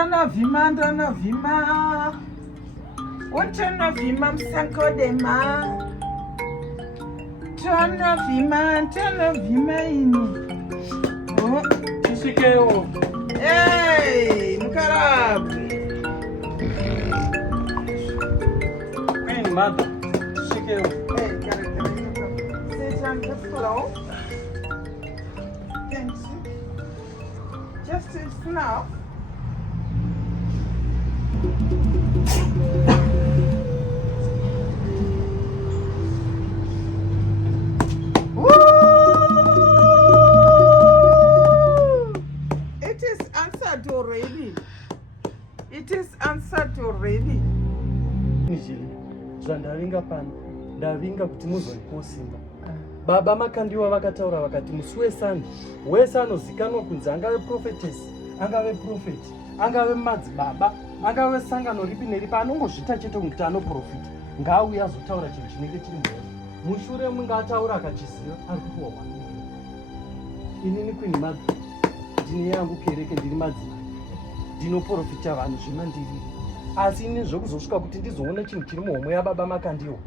Ndanavhima. Untanavhima musankodema. Tanavhima ini. Oh, tisvikewo. Hey, mukarabu. Queen mother, tisvikewo. Hey, sit on the floor. Thank you. Just enough. It is answered already. It is answered already. Nijili, zvandavinga pano, ndavinga kuti muzoipo simba. Baba Makandiwa vakataura vakati musi wesandi wese anozikanwa kunzi angave prophetess, angave prophet, angave madzibaba, angave sangano ripi neripi anongozvita chete kuti anoprofita ngaauye azotaura chinhu chinenge chiri mhoro. Mushure munge ataura akachiziva ari kupiwa 1 million. Inini Queen Mother ndine yangu kereke ndiri madzimai ndinoprofita vanhu zvemandiri, asi ini zvokuzosvika kuti ndizoona chinhu chiri muhomwe yababa Makandiwa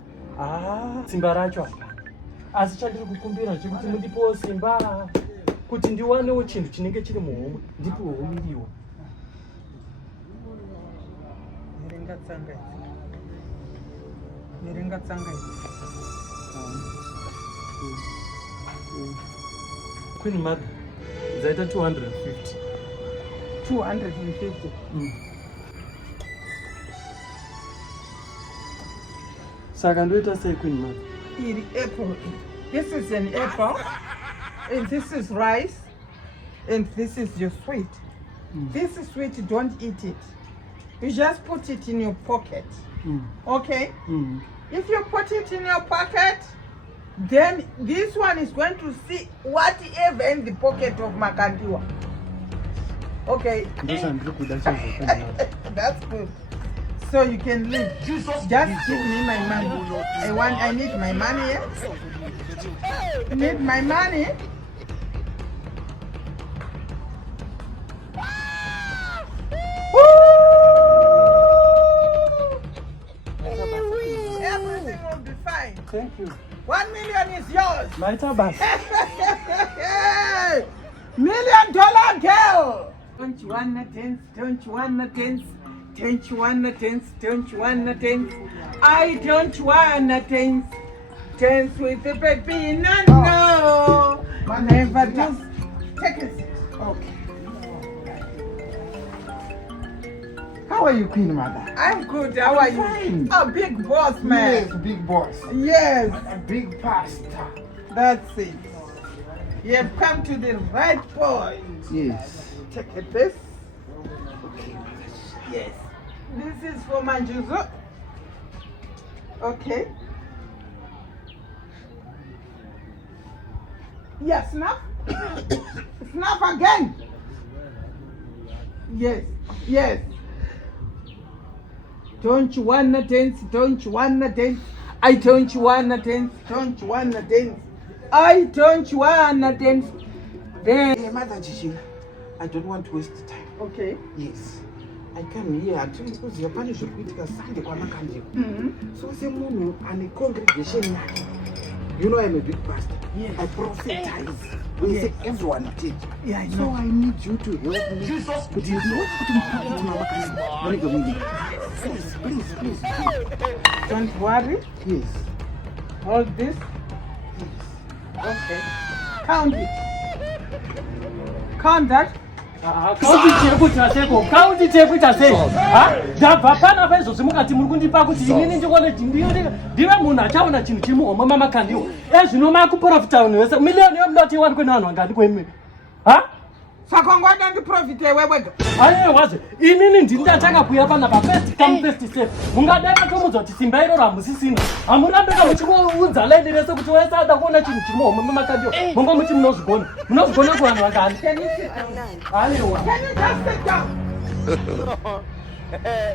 simba racho hapana. Asi chandiri kukumbira chekuti mundipowo simba kuti ndiwanewo chinhu chinenge chiri muhomwe ndipiwewo miliwo. Miringa tsanga idzi. Queen Mother dzaita 250. 250. Saka ndoita sei Queen Mother? Apple. This is an apple, and this is rice, and this is your sweet. This is sweet, don't eat it. You just put it in your pocket. Okay? If you put it in your pocket, then this one is going to see whatever in the pocket of Makandiwa. Okay? That's good. So you can leave. Just give me my money. I need my money. Yeah? I need my money. Everything will be fine. Thank you. 1 million is yours. Maita basi. $1 million girl. Don't you wanna dance? Don't you wanna dance? Don't you wanna dance? Don't you wanna dance? I don't wanna dance. Dance with the baby. No, no. Never do. Take a seat. Okay. How are you, Queen Mother? I'm good. How are you? Fine. Oh, big boss, man. Yes, big boss. Yes. A big pastor. That's it. You have come to the right point. Yes. Take this. Okay. Yes. This is for Majuzu. Okay. Yes, snuff. Snuff again. Yes. Yes. Don't you wanna dance? Don't you wanna dance? I don't wanna dance. Don't you wanna dance? I don't wanna dance. Then. Hey, Mother Jilimba, I don't want to waste time. Okay. Yes. I come here because you're pani zvekuitika Sunday kwaMakandiwa. So say muno and a congregation yake. You know I'm a big pastor. Yes. I prophesize. We say everyone did. Yeah, I know. So I need you to help me. But you know what to do. Please. Don't worry. Yes. Hold this. Yes. Okay. Count it. Count that. Kaunti chekuita sei? Ndabva pana paizvozvi mukati muri kundipa kuti inini ndikone kuti ndive munhu achaona chinhu chiri muhomwe maMakandiwa. Ezvino makuprofita vanhu vese miliyoni yomunoti iwanikwe nevanhu vangani kwemi? Saka ngwada ndiprofite wewega. Aiwazve inini ndini ndatanga kuuya panapa first come first serve. Mungadai matomudza kuti simba iroro hamusisina. Hamurambika muchiunza laini rese kuti wese ada kuona chinhu chiri muhomwe maMakandiwa. Mungo muchi munozvigona. Munozvigona kuvanhu vangani? Can you sit down? Aiwa. Can you just sit down?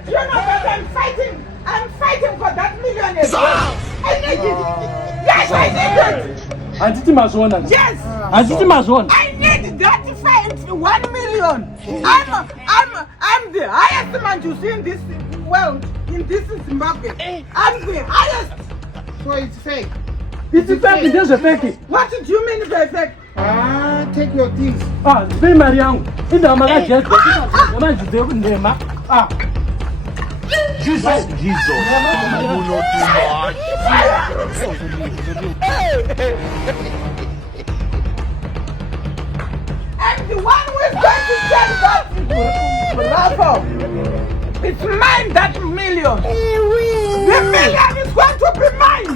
You know that I'm fighting for that million as well. I need it. Yes, I need it. Handiti mazvona. Yes. Handiti mazvona. I need that 1 million. I'm I'm the highest Majuzu in this world, in this Zimbabwe. I'm the highest. So it's fake. It's fake, it is fake. What do you mean by fake? Ah, take your things. Pay Mari yangu. Ina mara just Majuzu ndema. Jesus. Muno too much. I'm the one who is going to send that raffle. It's mine, that million. The million is going to be mine.